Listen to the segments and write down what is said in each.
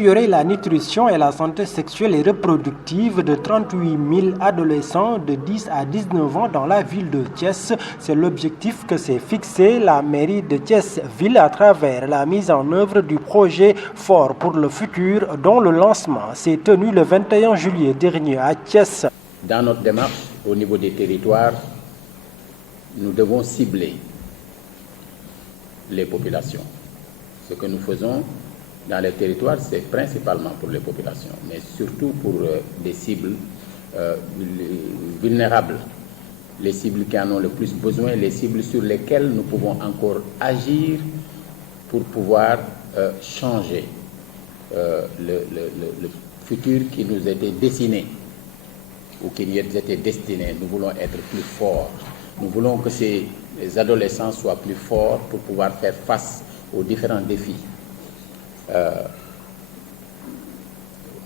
améliorer la nutrition et la santé sexuelle et reproductive de 38 000 adolescents de 10 à 19 ans dans la ville de Thiès. C'est l'objectif que s'est fixé la mairie de Thiès-Ville à travers la mise en œuvre du projet Fort pour le futur dont le lancement s'est tenu le 21 juillet dernier à Thiès. Dans notre démarche au niveau des territoires, nous devons cibler les populations. Ce que nous faisons dans les territoires, c'est principalement pour les populations, mais surtout pour des cibles vulnérables, les cibles qui en ont le plus besoin, les cibles sur lesquelles nous pouvons encore agir pour pouvoir changer le futur qui nous était dessiné ou qui nous était destiné. Nous voulons être plus forts. Nous voulons que ces adolescents soient plus forts pour pouvoir faire face aux différents défis.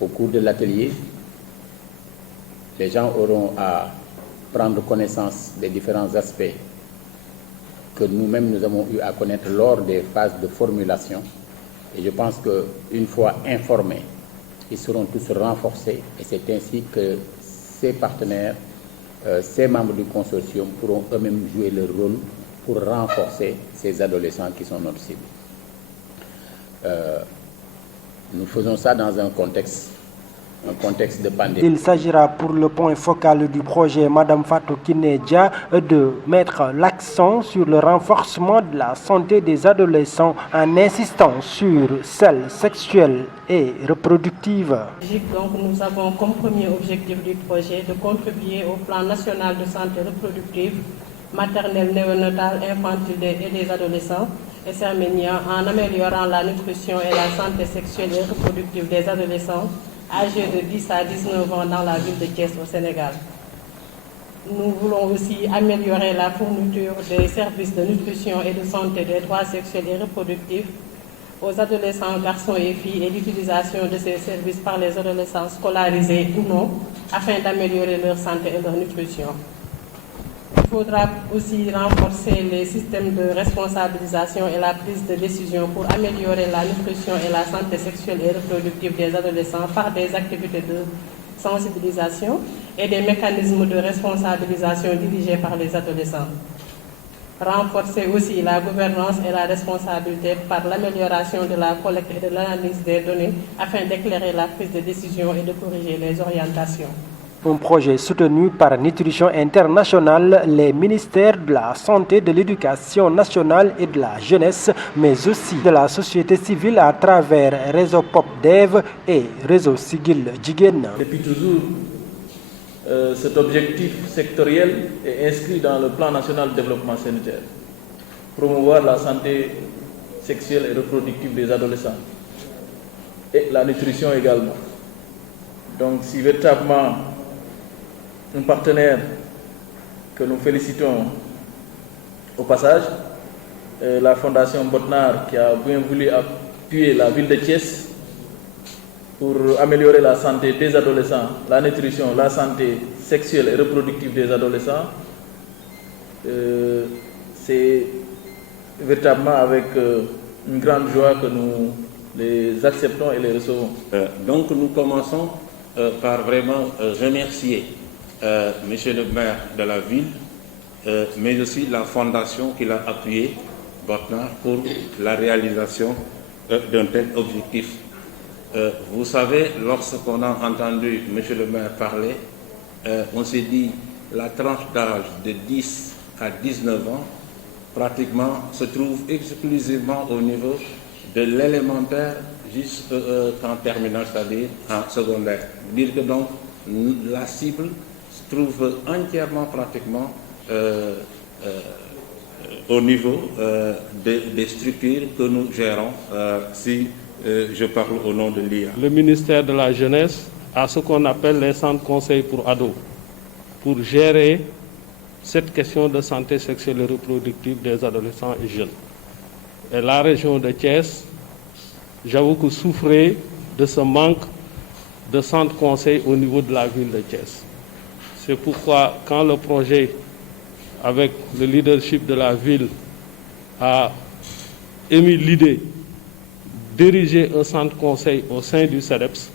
Au cours de l'atelier, les gens auront à prendre connaissance des différents aspects que nous-mêmes nous avons eu à connaître lors des phases de formulation. Et je pense qu'une fois informés, ils seront tous renforcés et c'est ainsi que ces partenaires, ces membres du consortium pourront eux-mêmes jouer leur rôle pour renforcer ces adolescents qui sont notre cible. Nous faisons ça dans un contexte de pandémie. Il s'agira pour le point focal du projet Madame Fatou Kiné-Dia de mettre l'accent sur le renforcement de la santé des adolescents en insistant sur celle sexuelle et reproductive. Donc nous avons comme premier objectif du projet de contribuer au plan national de santé reproductive, maternelle, néonatale, infantile et des adolescents et séméniens en améliorant la nutrition et la santé sexuelle et reproductive des adolescents âgés de 10 à 19 ans dans la ville de Thiès au Sénégal. Nous voulons aussi améliorer la fourniture des services de nutrition et de santé des droits sexuels et reproductifs aux adolescents, garçons et filles et l'utilisation de ces services par les adolescents scolarisés ou non afin d'améliorer leur santé et leur nutrition. Il faudra aussi renforcer les systèmes de responsabilisation et la prise de décision pour améliorer la nutrition et la santé sexuelle et reproductive des adolescents par des activités de sensibilisation et des mécanismes de responsabilisation dirigés par les adolescents. Renforcer aussi la gouvernance et la responsabilité par l'amélioration de la collecte et de l'analyse des données afin d'éclairer la prise de décision et de corriger les orientations. Un projet soutenu par Nutrition International, les ministères de la Santé, de l'Éducation nationale et de la Jeunesse, mais aussi de la société civile à travers Réseau PopDev et Réseau Sigil Jigéen. Depuis toujours, cet objectif sectoriel est inscrit dans le plan national de développement sanitaire. Promouvoir la santé sexuelle et reproductive des adolescents et la nutrition également. Donc si véritablement un partenaire que nous félicitons au passage, la Fondation Botnar qui a bien voulu appuyer la ville de Thiès pour améliorer la santé des adolescents, la nutrition, la santé sexuelle et reproductive des adolescents. C'est véritablement avec une grande joie que nous les acceptons et les recevons. Donc nous commençons par vraiment remercier Monsieur le maire de la ville, mais aussi la fondation qui l'a appuyé, Botnar, pour la réalisation d'un tel objectif. Vous savez, lorsqu'on a entendu Monsieur le maire parler, on s'est dit la tranche d'âge de 10 à 19 ans pratiquement se trouve exclusivement au niveau de l'élémentaire jusqu'en terminale, c'est-à-dire en secondaire. Dire que donc la cible se trouve entièrement pratiquement au niveau des structures que nous gérons, si je parle au nom de l'IA. Le ministère de la Jeunesse a ce qu'on appelle les centres conseils pour ados, pour gérer cette question de santé sexuelle et reproductive des adolescents et jeunes. Et la région de Thiès, j'avoue que souffrait de ce manque de centres conseils au niveau de la ville de Thiès. C'est pourquoi quand le projet, avec le leadership de la ville, a émis l'idée d'ériger un centre conseil au sein du CEDEPS.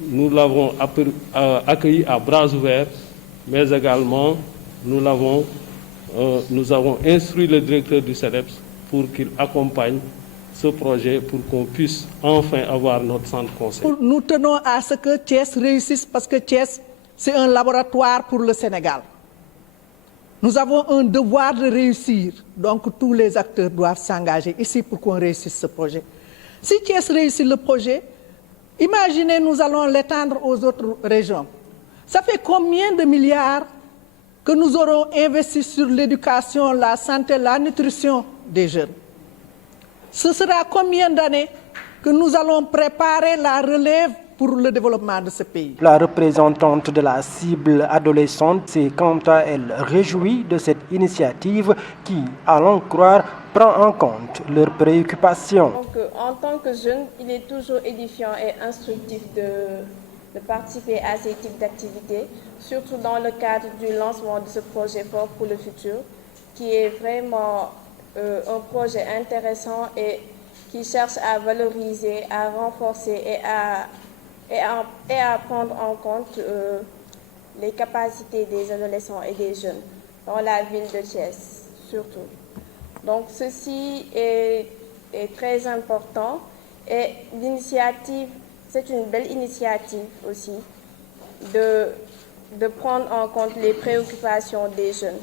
Nous l'avons accueilli à bras ouverts, mais également nous avons instruit le directeur du CEDEPS pour qu'il accompagne ce projet pour qu'on puisse enfin avoir notre centre conseil. Nous tenons à ce que Thiès réussisse parce que Thiès, c'est un laboratoire pour le Sénégal. Nous avons un devoir de réussir, donc tous les acteurs doivent s'engager ici pour qu'on réussisse ce projet. Si Thiès réussit le projet, imaginez, nous allons l'étendre aux autres régions. Ça fait combien de milliards que nous aurons investi sur l'éducation, la santé, la nutrition des jeunes? Ce sera combien d'années que nous allons préparer la relève pour le développement de ce pays? La représentante de la cible adolescente s'est quant à elle réjouie de cette initiative qui, à l'en croire, prend en compte leurs préoccupations. Donc, en tant que jeune, il est toujours édifiant et instructif de participer à ces types d'activités, surtout dans le cadre du lancement de ce projet Fort pour le futur, qui est vraiment un projet intéressant et qui cherche à valoriser, à renforcer et à prendre en compte les capacités des adolescents et des jeunes dans la ville de Thiès, surtout. Donc ceci est très important et l'initiative, c'est une belle initiative aussi de prendre en compte les préoccupations des jeunes.